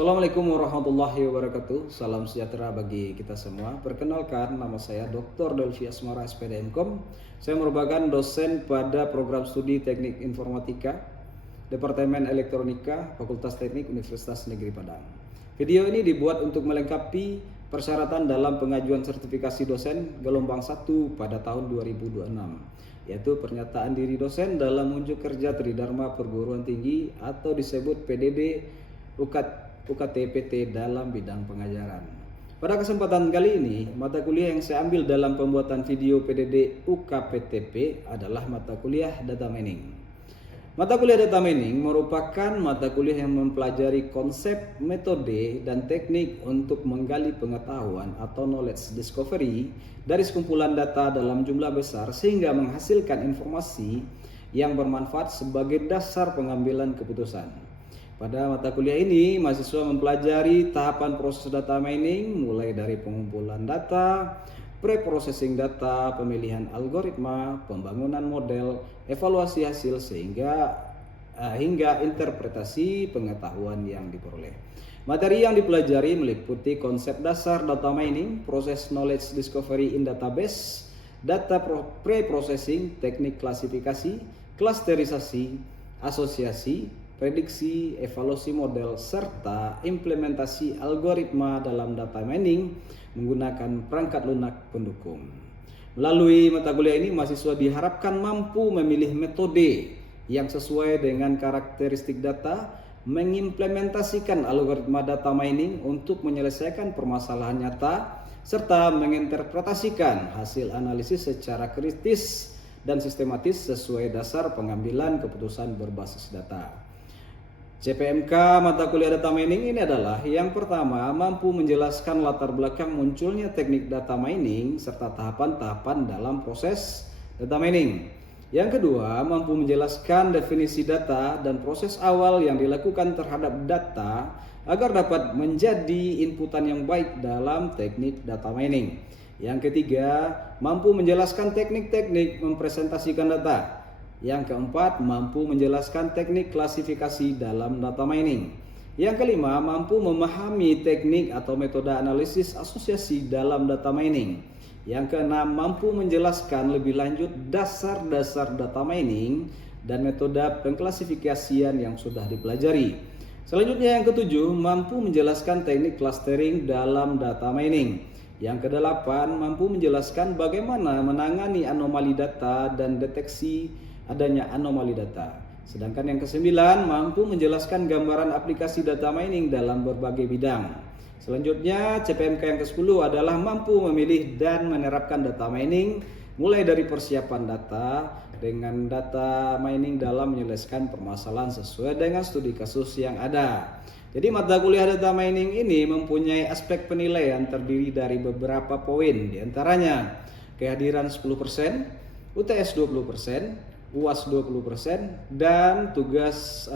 Assalamualaikum warahmatullahi wabarakatuh. Salam sejahtera bagi kita semua. Perkenalkan, nama saya Dr. Delvi Asmara SPDMkom. Saya merupakan dosen pada program studi Teknik Informatika, Departemen Elektronika, Fakultas Teknik Universitas Negeri Padang. Video ini dibuat untuk melengkapi persyaratan dalam pengajuan sertifikasi dosen gelombang 1 pada tahun 2026, yaitu pernyataan diri dosen dalam unjuk kerja Tridharma Perguruan Tinggi atau disebut PDD UKT-PT dalam bidang pengajaran. Pada kesempatan kali ini, mata kuliah yang saya ambil dalam pembuatan video PDD UKPTP adalah mata kuliah Data Mining. Mata kuliah Data Mining merupakan mata kuliah yang mempelajari konsep, metode, dan teknik untuk menggali pengetahuan atau knowledge discovery dari sekumpulan data dalam jumlah besar sehingga menghasilkan informasi yang bermanfaat sebagai dasar pengambilan keputusan. Pada mata kuliah ini, mahasiswa mempelajari tahapan proses data mining mulai dari pengumpulan data, pre-processing data, pemilihan algoritma, pembangunan model, evaluasi hasil hingga interpretasi pengetahuan yang diperoleh. Materi yang dipelajari meliputi konsep dasar data mining, proses knowledge discovery in database, data pre-processing, teknik klasifikasi, klasterisasi, asosiasi, prediksi, evaluasi model, serta implementasi algoritma dalam data mining menggunakan perangkat lunak pendukung. Melalui mata kuliah ini, mahasiswa diharapkan mampu memilih metode yang sesuai dengan karakteristik data, mengimplementasikan algoritma data mining untuk menyelesaikan permasalahan nyata, serta menginterpretasikan hasil analisis secara kritis dan sistematis sesuai dasar pengambilan keputusan berbasis data. CPMK mata kuliah data mining ini adalah yang pertama, mampu menjelaskan latar belakang munculnya teknik data mining serta tahapan-tahapan dalam proses data mining. Yang kedua, mampu menjelaskan definisi data dan proses awal yang dilakukan terhadap data agar dapat menjadi inputan yang baik dalam teknik data mining. Yang ketiga, mampu menjelaskan teknik-teknik mempresentasikan data. Yang keempat, mampu menjelaskan teknik klasifikasi dalam data mining. Yang kelima, mampu memahami teknik atau metode analisis asosiasi dalam data mining. Yang keenam, mampu menjelaskan lebih lanjut dasar-dasar data mining dan metode pengklasifikasian yang sudah dipelajari. Selanjutnya yang ketujuh, mampu menjelaskan teknik clustering dalam data mining. Yang kedelapan, mampu menjelaskan bagaimana menangani anomali data dan deteksi adanya anomali data. Sedangkan yang kesembilan, mampu menjelaskan gambaran aplikasi data mining dalam berbagai bidang. Selanjutnya, CPMK yang ke-10 adalah mampu memilih dan menerapkan data mining mulai dari persiapan data dengan data mining dalam menyelesaikan permasalahan sesuai dengan studi kasus yang ada. Jadi mata kuliah data mining ini mempunyai aspek penilaian terdiri dari beberapa poin, diantaranya kehadiran 10%, UTS 20%, UAS 20%, dan tugas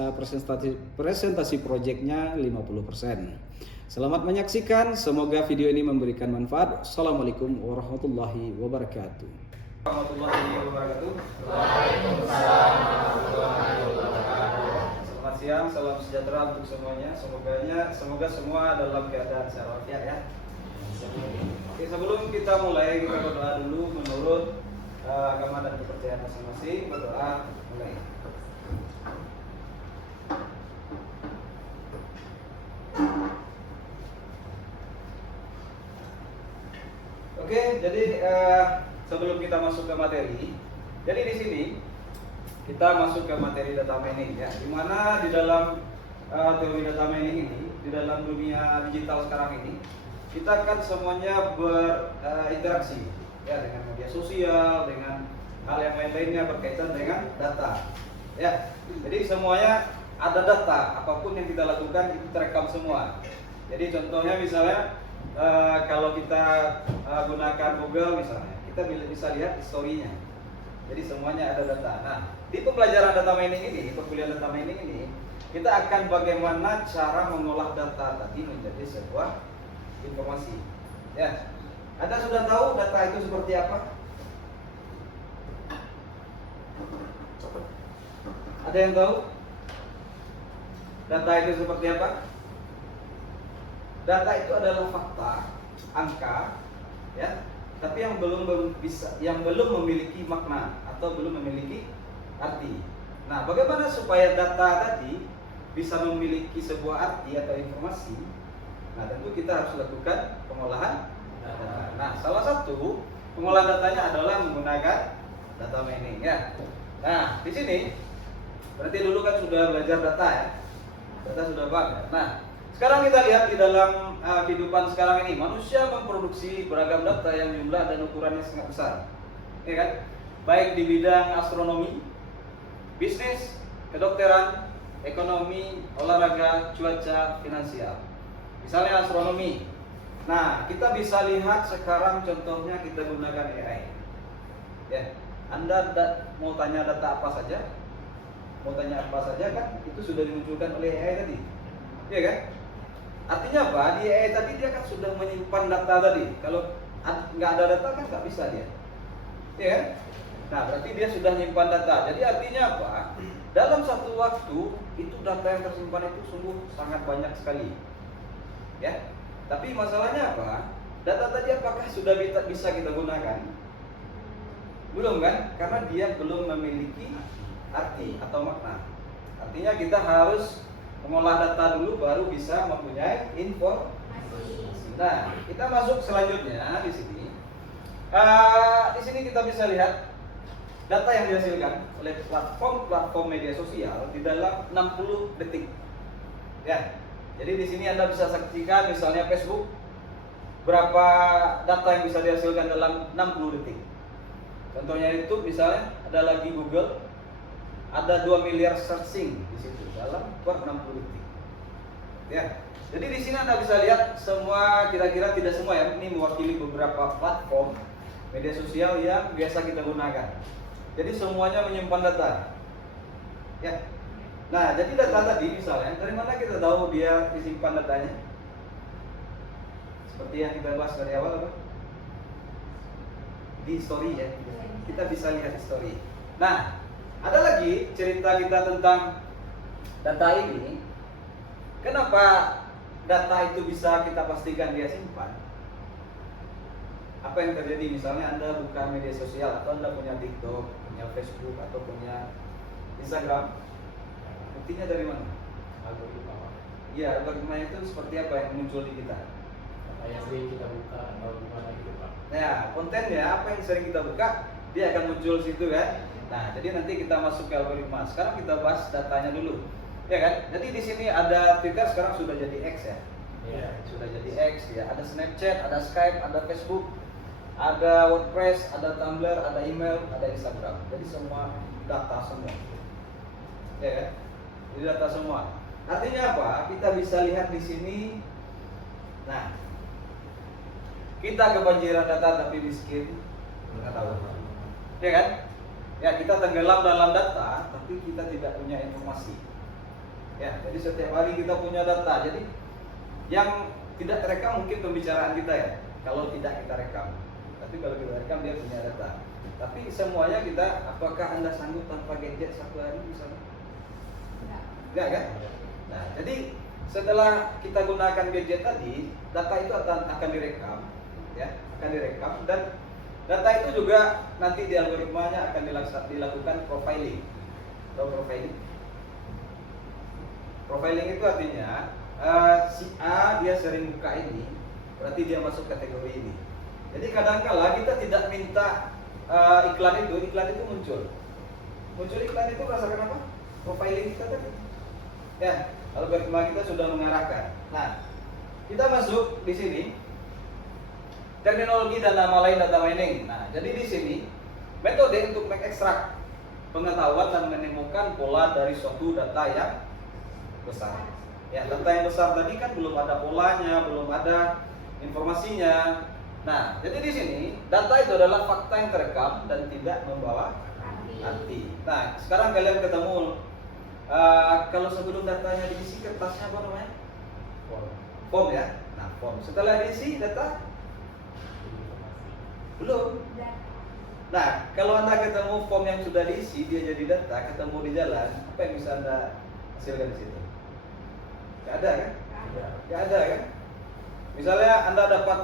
presentasi proyeknya 50%. Selamat menyaksikan, semoga video ini memberikan manfaat. Assalamualaikum warahmatullahi wabarakatuh. Waalaikumsalam warahmatullahi wabarakatuh. Selamat siang, salam sejahtera untuk semuanya. Semoga semua dalam keadaan sehat walafiat ya. Oke, sebelum kita mulai, kita berdoa dulu menurut agama dan kepercayaan masing-masing. Berdoa mulai. Oke, jadi sebelum kita masuk ke materi, jadi di sini kita masuk ke materi data mining ya, dimana di dalam teori data mining ini, di dalam dunia digital sekarang ini, kita kan semuanya berinteraksi ya dengan media sosial, dengan hal yang lain-lainnya berkaitan dengan data. Ya, jadi semuanya ada data, apapun yang kita lakukan itu terekam semua. Jadi contohnya misalnya kalau kita gunakan Google misalnya, kita bisa lihat historinya. Jadi semuanya ada data. Nah, di pembelajaran data mining ini, perkuliahan data mining ini, kita akan bagaimana cara mengolah data tadi menjadi sebuah informasi. Ya. Anda sudah tahu data itu seperti apa? Ada yang tahu? Data itu seperti apa? data itu adalah fakta, angka, ya, tapi yang belum memiliki makna atau belum memiliki arti. Nah, bagaimana supaya data tadi bisa memiliki sebuah arti atau informasi? Nah, tentu kita harus lakukan pengolahan data. Nah, salah satu pengolahan datanya adalah menggunakan data mining, ya. Nah, di sini berarti dulu kan sudah belajar data, ya. Data sudah paham. Nah, sekarang kita lihat di dalam kehidupan sekarang ini, manusia memproduksi beragam data yang jumlah dan ukurannya sangat besar, ya kan? Baik di bidang astronomi, bisnis, kedokteran, ekonomi, olahraga, cuaca, finansial. Misalnya astronomi. Nah, kita bisa lihat sekarang contohnya kita gunakan AI. Ya, Anda mau tanya data apa saja, kan itu sudah dimunculkan oleh AI tadi, ya kan? Artinya apa? Di AI tadi dia kan sudah menyimpan data tadi. Kalau nggak ada data kan nggak bisa dia, ya kan? Nah, berarti dia sudah menyimpan data. Jadi artinya apa? Dalam satu waktu itu data yang tersimpan itu sungguh sangat banyak sekali, ya. Tapi masalahnya apa? Data tadi apakah sudah bisa kita gunakan? Belum kan? Karena dia belum memiliki arti atau makna. Artinya kita harus mengolah data dulu baru bisa mempunyai informasi. Nah, kita masuk selanjutnya di sini. Di sini kita bisa lihat data yang dihasilkan oleh platform media sosial di dalam 60 detik. Ya. Jadi di sini Anda bisa saksikan misalnya Facebook berapa data yang bisa dihasilkan dalam 60 detik. Contohnya YouTube misalnya, ada lagi Google, ada 2 miliar searching di situ dalam per 60 detik. Ya. Jadi di sini Anda bisa lihat semua, kira-kira tidak semua ya, ini mewakili beberapa platform media sosial yang biasa kita gunakan. Jadi semuanya menyimpan data. Ya. Nah, jadi data tadi misalnya, dari mana kita tahu dia disimpan datanya? Seperti yang kita bahas dari awal apa? Di story ya. Kita bisa lihat story. Nah, ada lagi cerita kita tentang data ini. Kenapa data itu bisa kita pastikan dia simpan? Apa yang terjadi misalnya Anda buka media sosial atau Anda punya TikTok, punya Facebook atau punya Instagram, buktinya dari mana? Algoritma. Iya, algoritma itu seperti apa yang muncul di kita? Apa yang sering kita buka atau gimana gitu Pak? Nah, kontennya apa yang sering kita buka, dia akan muncul situ kan? Nah, jadi nanti kita masuk ke algoritma. Sekarang kita bahas datanya dulu, ya kan? Jadi di sini ada Twitter sekarang sudah jadi X ya? Iya. Sudah jadi X ya. Ada Snapchat, ada Skype, ada Facebook, ada WordPress, ada Tumblr, ada email, ada Instagram. Jadi semua data semua, ya kan? Jadi data semua. Artinya apa? Kita bisa lihat di sini. Nah, kita kebanjiran data tapi miskin pengetahuan, ya kan? Ya, kita tenggelam dalam data tapi kita tidak punya informasi. Ya, jadi setiap hari kita punya data. Jadi yang tidak terekam mungkin pembicaraan kita ya, kalau tidak kita rekam. Tapi kalau kita rekam dia punya data. Tapi semuanya kita, apakah Anda sanggup tanpa gadget satu hari misalnya? Enggak kan? Nah, jadi setelah kita gunakan gadget tadi, data itu akan direkam, ya, akan direkam, dan data itu juga nanti di algoritmanya akan dilakukan profiling. Tahu profiling? Profiling itu artinya si A dia sering buka ini, berarti dia masuk kategori ini. Jadi kadang-kala kita tidak minta iklan itu muncul. Muncul iklan itu berdasarkan apa? Profiling kita tadi. Ya, algoritma kita sudah mengarahkan. Nah, kita masuk di sini terminologi dan nama lain data mining. Nah, jadi di sini metode untuk mengekstrak pengetahuan dan menemukan pola dari suatu data yang besar. Ya, data yang besar tadi kan belum ada polanya, belum ada informasinya. Nah, jadi di sini data itu adalah fakta yang terekam dan tidak membawa arti. Nah, sekarang kalian ketemu kalau sebelum datanya diisi kertasnya apa namanya? Form ya. Nah, form. Setelah diisi data belum. Nah, kalau Anda ketemu form yang sudah diisi, dia jadi data, ketemu di jalan, apa yang bisa Anda hasilkan di situ? Gak ada kan? Gak ada kan? Misalnya Anda dapat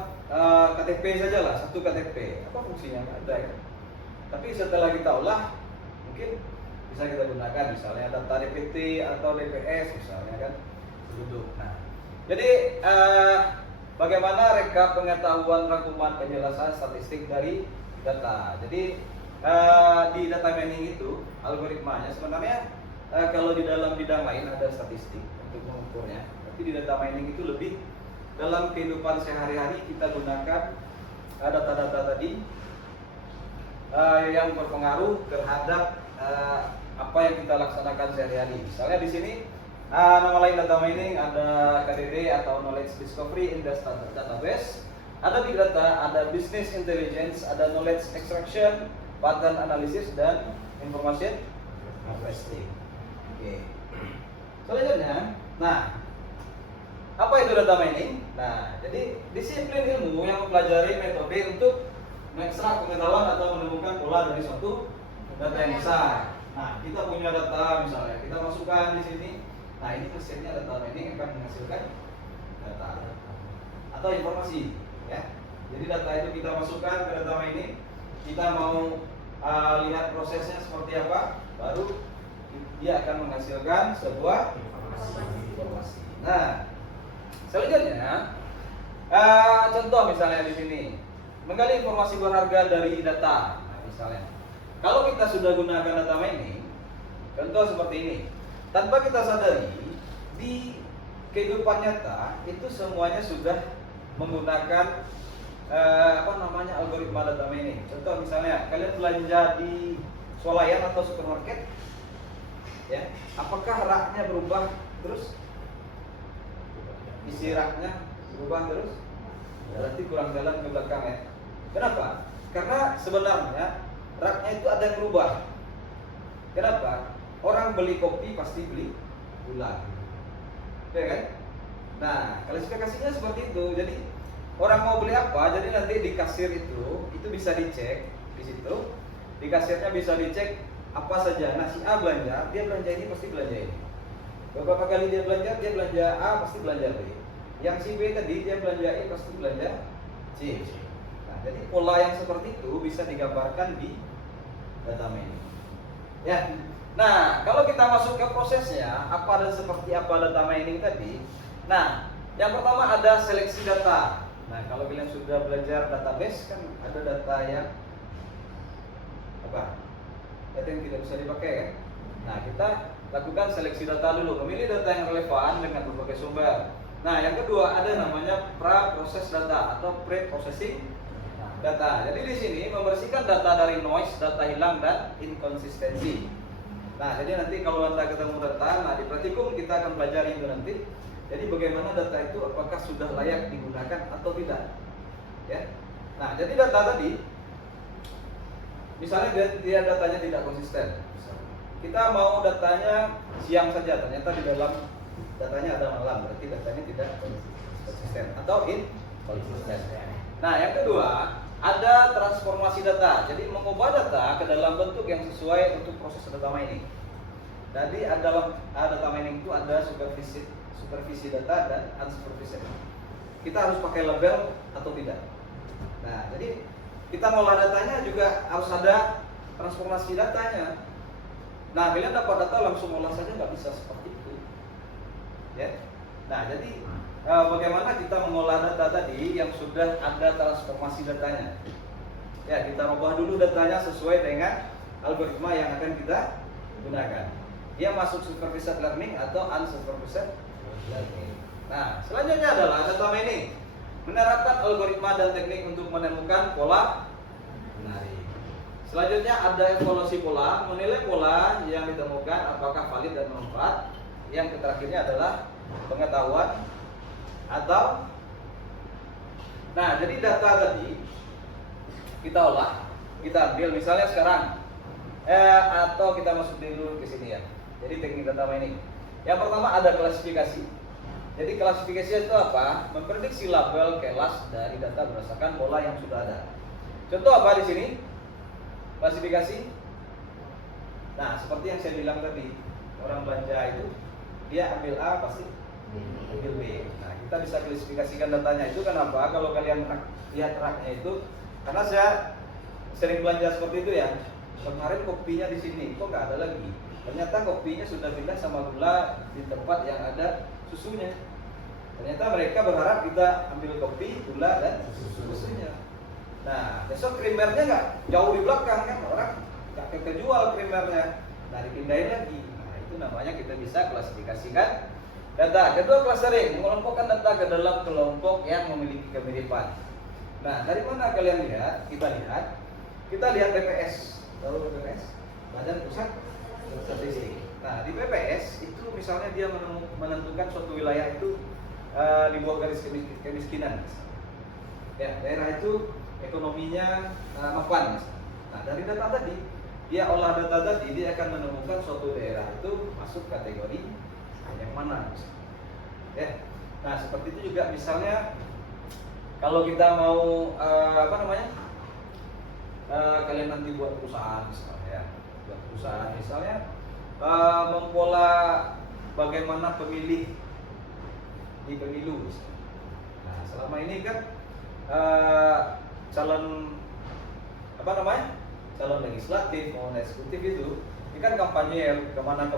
KTP saja lah, satu KTP, apa fungsinya? Nggak ada ya. Tapi setelah kita olah, mungkin bisa kita gunakan misalnya data DPT atau DPS misalnya kan, penduduk. Nah, jadi bagaimana rekap pengetahuan rangkuman penjelasan statistik dari data. Jadi di data mining itu algoritmanya sebenarnya kalau di dalam bidang lain ada statistik untuk mengukurnya, tapi di data mining itu lebih dalam kehidupan sehari-hari kita gunakan data-data tadi yang berpengaruh terhadap apa yang kita laksanakan sehari-hari. Misalnya di sini nama lain data mining ada KDD atau Knowledge Discovery in Database, ada Big Data, ada Business Intelligence, ada Knowledge Extraction, Pattern Analysis, dan Information Harvesting. Oke. Selanjutnya, nah, apa itu data mining? Nah, jadi disiplin ilmu yang mempelajari metode untuk mengekstrak pengetahuan atau menemukan pola dari suatu data yang besar. Nah, kita punya data misalnya, kita masukkan di sini. Nah, ini mesinnya data mining akan menghasilkan data atau informasi, ya. Jadi data itu kita masukkan ke data mining. Kita mau lihat prosesnya seperti apa, baru dia akan menghasilkan sebuah informasi. Nah, selanjutnya, contoh misalnya di sini, menggali informasi berharga dari data. Nah, misalnya, kalau kita sudah gunakan data mining, contoh seperti ini, tanpa kita sadari, di kehidupan nyata itu semuanya sudah menggunakan algoritma data mining. Contoh misalnya, kalian belanja di swalayan atau supermarket, ya, apakah raknya berubah terus? Isi raknya berubah terus? Berarti kurang jalan ke belakang ya. Kenapa? Karena sebenarnya raknya itu ada yang berubah. Kenapa? Orang beli kopi pasti beli gula, ya kan? Nah, klasifikasinya seperti itu. Jadi orang mau beli apa, jadi nanti di kasir itu bisa dicek di situ. Di kasirnya bisa dicek apa saja. Nah, si A belanja, dia belanja ini pasti belanja ini. Beberapa kali dia belanja A pasti belanja B. Yang si B tadi dia belanja E pasti belanja C. Nah, jadi pola yang seperti itu bisa digambarkan di data mining. Ya. Nah, kalau kita masuk ke prosesnya, apa dan seperti apa data mining tadi? Nah, yang pertama ada seleksi data. Nah, kalau kalian sudah belajar database kan ada data yang apa? Data yang tidak bisa dipakai kan? Nah, kita lakukan seleksi data dulu, memilih data yang relevan dengan berbagai sumber. Nah, yang kedua ada namanya pra-proses data atau pre-processing data. Jadi di sini membersihkan data dari noise, data hilang dan inkonsistensi. Nah, jadi nanti kalau Anda ketemu data, nah di praktikum kita akan pelajari itu nanti. Jadi bagaimana data itu apakah sudah layak digunakan atau tidak, ya. Nah, jadi data tadi, misalnya dia datanya tidak konsisten. Kita mau datanya siang saja, ternyata di dalam datanya ada malam, berarti datanya tidak konsisten atau inkonsisten. Nah, yang kedua ada transformasi data, jadi mengubah data ke dalam bentuk yang sesuai untuk proses data mining. Jadi dalam data mining itu ada supervisi data dan unsupervised. Kita harus pakai label atau tidak. Nah, jadi kita ngolah datanya juga harus ada transformasi datanya. Nah, kalian dapat data langsung olah saja nggak bisa seperti itu, ya. Nah, jadi bagaimana kita mengolah data tadi yang sudah ada transformasi datanya? Ya, kita ubah dulu datanya sesuai dengan algoritma yang akan kita gunakan. Dia masuk supervised learning atau unsupervised learning. Nah, selanjutnya adalah data mining, menerapkan algoritma dan teknik untuk menemukan pola menarik. Selanjutnya ada evaluasi pola, menilai pola yang ditemukan apakah valid dan bermanfaat. Yang terakhirnya adalah pengetahuan atau, nah, jadi data tadi kita olah, kita ambil misalnya sekarang atau kita masuk dulu ke sini ya. Jadi teknik data mining. Yang pertama ada klasifikasi. Jadi klasifikasi itu apa? Memprediksi label kelas dari data berdasarkan pola yang sudah ada. Contoh apa di sini? Klasifikasi. Nah, seperti yang saya bilang tadi, orang belanja itu dia ambil A pasti ambil B. Nah, kita bisa klasifikasikan datanya itu kenapa? Kalau kalian lihat raknya itu, karena saya sering belanja seperti itu ya. Kemarin kopinya di sini, kok nggak ada lagi. Ternyata kopinya sudah pindah sama gula di tempat yang ada susunya. Ternyata mereka berharap kita ambil kopi, gula dan susunya. Nah, besok krimernya nggak jauh di belakang kan, orang nggak kejual krimernya. Nah, dipindahin lagi. Nah, itu namanya kita bisa klasifikasikan data. Kedua, clustering, mengelompokkan data ke dalam kelompok yang memiliki kemiripan. Nah, dari mana kalian lihat? Kita lihat BPS. Tahu BPS? Badan Pusat Statistik. Nah, di BPS itu misalnya dia menentukan suatu wilayah itu di bawah garis kemiskinan. Ya, daerah itu ekonominya mapan. Nah, dari data tadi, dia olah data tadi, dia akan menemukan suatu daerah itu masuk kategori yang mana. Ya. Nah, seperti itu juga misalnya kalau kita mau kalian nanti buat perusahaan misalnya, mempola bagaimana pemilih di pemilu misalnya. Nah, selama ini kan calon legislatif maupun eksekutif itu ini kan kampanye kemana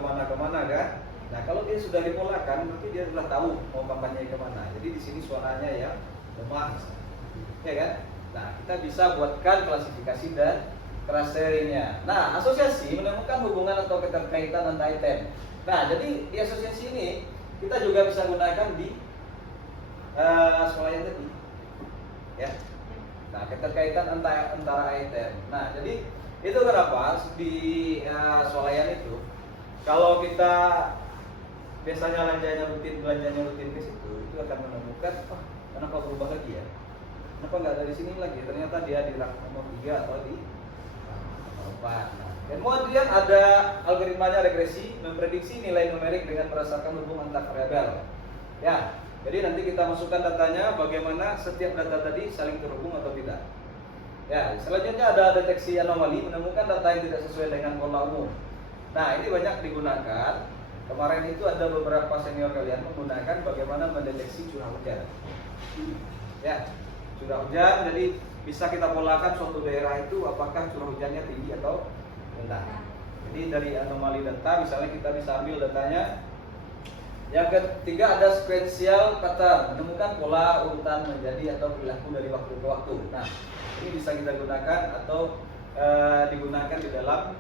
kan. Nah, kalau dia sudah dipolakan berarti dia sudah tahu mau kampanye kemana. Jadi di sini suaranya yang lemah, ya kan? Nah, kita bisa buatkan klasifikasi dan clusteringnya. Nah, asosiasi menemukan hubungan atau keterkaitan antar item. Nah, jadi di asosiasi ini kita juga bisa gunakan di swalayan tadi, ya. Nah, keterkaitan antara item. Nah, jadi itu kenapa di swalayan itu kalau kita biasanya belanjanya rutin ke situ, itu akan menemukan, kenapa berubah lagi ya? Kenapa nggak dari sini lagi? Ternyata dia di rak nomor 3 atau di nomor 4. Nah, kemudian ada algoritmanya regresi, memprediksi nilai numerik dengan berdasarkan hubungan antar variabel. Ya, jadi nanti kita masukkan datanya bagaimana setiap data tadi saling terhubung atau tidak. Ya, selanjutnya ada deteksi anomali, menemukan data yang tidak sesuai dengan pola umum. Nah, ini banyak digunakan. Kemarin itu ada beberapa senior kalian menggunakan bagaimana mendeteksi curah hujan. Ya, curah hujan, jadi bisa kita polakan suatu daerah itu apakah curah hujannya tinggi atau rendah. Jadi dari anomali data misalnya kita bisa ambil datanya. Yang ketiga ada sequential pattern, menemukan pola urutan menjadi atau perilaku dari waktu ke waktu. Nah, ini bisa kita gunakan atau digunakan di dalam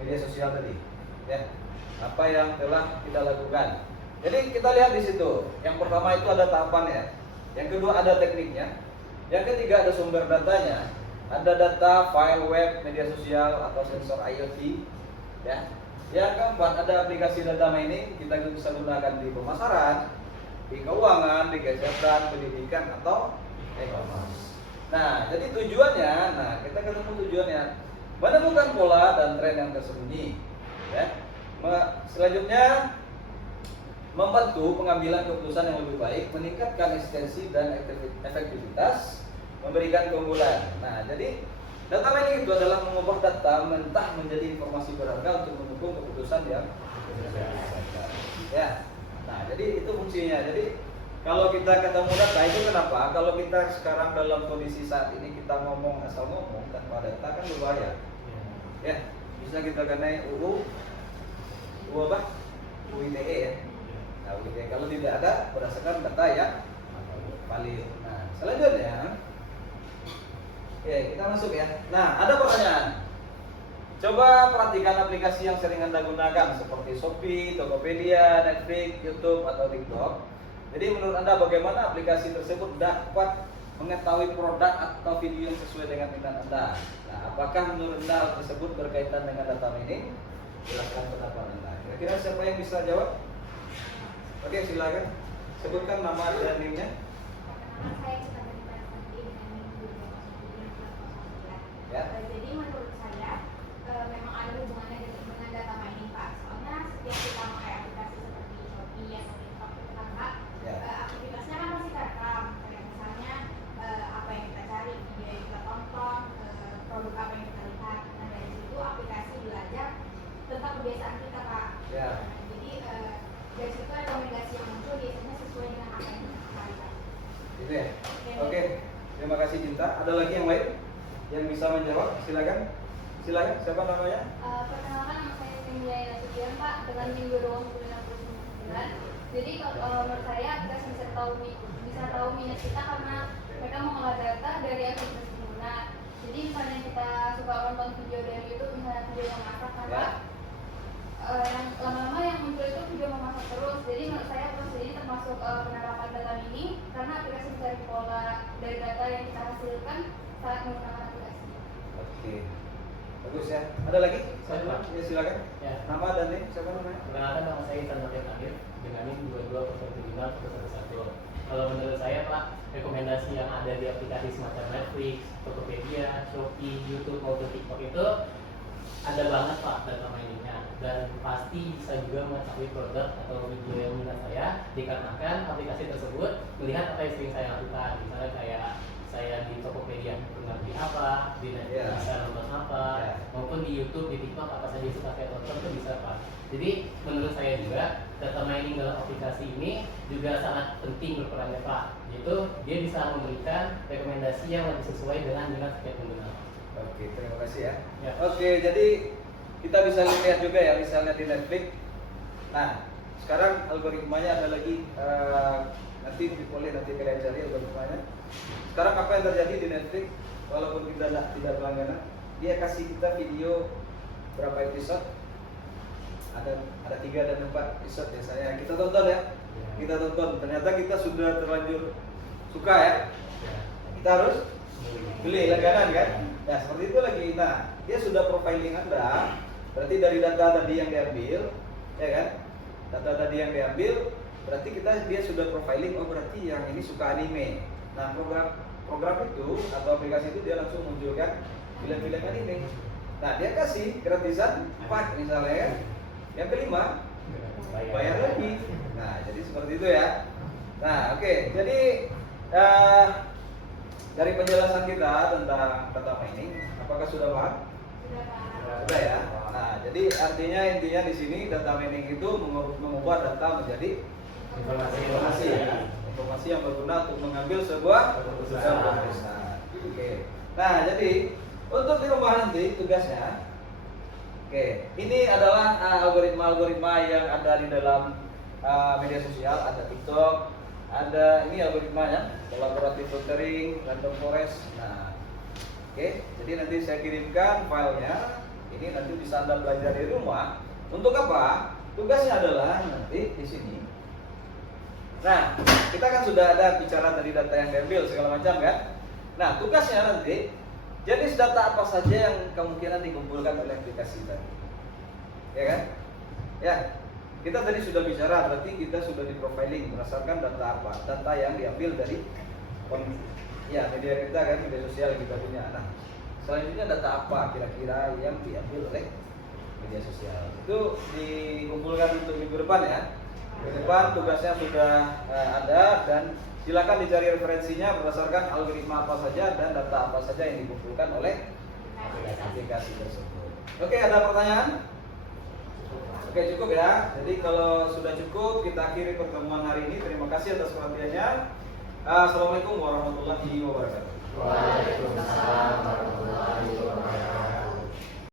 media sosial tadi, ya. Apa yang telah kita lakukan. Jadi kita lihat di situ. Yang pertama itu ada tahapan ya. Yang kedua ada tekniknya. Yang ketiga ada sumber datanya. Ada data, file web, media sosial atau sensor IoT, ya. Yang keempat ada aplikasi data mining. Kita bisa gunakan di pemasaran, di keuangan, di kesehatan, pendidikan atau e-commerce. Nah, jadi tujuannya, kita ketemu tujuannya menemukan pola dan tren yang tersembunyi, ya. Selanjutnya membantu pengambilan keputusan yang lebih baik, meningkatkan eksistensi dan efektivitas, memberikan keunggulan. Nah, jadi data mining itu adalah mengubah data mentah menjadi informasi berharga untuk mendukung keputusan yang ya. Nah, jadi itu fungsinya. Jadi kalau kita ketemu data itu kenapa? Kalau kita sekarang dalam kondisi saat ini kita ngomong asal ngomong tanpa data kan berbahaya. Ya, bisa kita kena UU apa? UITE ya. Nah, UITE kalau tidak ada berdasarkan data yang valid. Nah, selanjutnya ya, kita masuk ya. Nah, ada pertanyaan. Coba perhatikan aplikasi yang sering Anda gunakan seperti Shopee, Tokopedia, Netflix, YouTube atau TikTok. Jadi menurut Anda bagaimana aplikasi tersebut dapat mengetahui produk atau video yang sesuai dengan minat Anda? Nah, apakah menurut Anda hal tersebut berkaitan dengan data mining? Silakan pendapat Anda. Kira-kira siapa yang bisa jawab? Oke, silakan. Sebutkan nama dan NIM-nya. Nama saya Cipta Putri dengan NIM 2009. Ya. Jadi menurut saya memang ada hubungannya dengan data mining, Pak. Soalnya setiap kita pakai aplikasi seperti Shopee atau TikTok itu kan, Pak, aktivitasnya kan pasti terekam. Kayak misalnya apa yang kita cari, video yang kita tonton, produk apa yang kita lihat. Nah, dari situ aplikasi belajar tentang kebiasaan kita, Pak. Ya. Jadi Gitu ya. Oke. Terima kasih Cinta. Ada lagi yang lain yang bisa menjawab? Silakan. Silakan. Siapa namanya? Perkenalkan, nama saya Sindiai Nasution Pak, dengan NIM 21069. Jadi kalau menurut saya kita bisa tahu minat kita karena mereka mengolah data dari aktivitas pengguna. Jadi misalnya kita suka nonton video dari YouTube, misalnya video memasak, karena yang lama-lama yang muncul itu video memasak terus. Jadi menurut saya proses ini termasuk penerapan data mining karena aplikasi mencari pola dari data yang kita hasilkan saat menggunakan aplikasi. Oke. Bagus ya. Ada lagi? Saya, Pak. Ya, silakan. Ya. Nama dan nih, siapa namanya? Perkenalkan, nama saya Itan Nurul Akhir dengan NIM 22.5.11. Kalau menurut saya Pak, rekomendasi yang ada di aplikasi semacam Netflix, Tokopedia, Shopee, YouTube maupun TikTok itu ada banget Pak data miningnya, dan pasti bisa juga mengetahui produk atau video yang minat saya dikarenakan aplikasi tersebut melihat apa yang sering saya lakukan. Misalnya kayak saya di Tokopedia mengerti apa, di Netflix bisa nonton apa, maupun di YouTube, di TikTok apa saja suka saya tonton itu bisa Pak. Jadi menurut saya juga data mining dalam aplikasi ini juga sangat penting berperannya Pak. Yaitu dia bisa memberikan rekomendasi yang lebih sesuai dengan minat setiap pengguna. Oke, terima kasih ya. Ya. Oke, jadi kita bisa lihat juga ya, misalnya di Netflix. Nah, sekarang algoritmanya ada lagi, nanti boleh nanti kalian cari algoritmanya. Sekarang apa yang terjadi di Netflix? Walaupun kita tidak berlangganan, dia kasih kita video berapa episode? Ada 3 dan 4 episode biasanya kita tonton ya. Kita tonton, ternyata kita sudah terlanjur suka ya. Kita harus beli langganan kan? Ya seperti itu lagi. Nah, dia sudah profiling Anda. Berarti dari data tadi yang diambil, ya kan? Data tadi yang diambil, berarti dia sudah profiling. Oh berarti yang ini suka anime. Nah program itu atau aplikasi itu dia langsung munculkan film-film anime. Nah dia kasih gratisan 4 misalnya kan. Yang kelima bayar lagi. Nah jadi seperti itu ya. Nah oke. Jadi dari penjelasan kita tentang data mining, apakah sudah paham? Sudah ya. Nah, jadi artinya intinya di sini data mining itu mengubah data menjadi informasi yang berguna untuk mengambil sebuah keputusan. Oke. Nah, jadi untuk di rumah nanti tugasnya, oke, ini adalah algoritma-algoritma yang ada di dalam media sosial, ada TikTok. Ada ini algoritmanya, collaborative filtering, random forest. Nah, oke, jadi nanti saya kirimkan filenya. Ini nanti bisa Anda belajar di rumah. Untuk apa? Tugasnya adalah nanti di sini. Nah, kita kan sudah ada bicara tadi data yang diambil segala macam kan. Nah, tugasnya nanti jenis data apa saja yang kemungkinan dikumpulkan oleh aplikasi tadi, ya kan? Ya. Kita tadi sudah bicara, berarti kita sudah di profiling berdasarkan data apa? Data yang diambil dari media kita kan, media sosial kita punya. Nah, selanjutnya data apa kira-kira yang diambil oleh media sosial? Itu dikumpulkan untuk minggu depan ya. Minggu depan tugasnya sudah ada, dan silakan dicari referensinya berdasarkan algoritma apa saja dan data apa saja yang dikumpulkan oleh aplikasi tersebut. Oke, ada pertanyaan? Oke, cukup ya. Jadi kalau sudah cukup, kita akhiri pertemuan hari ini. Terima kasih atas perhatiannya. Assalamualaikum warahmatullahi wabarakatuh. Waalaikumsalam warahmatullahi wabarakatuh.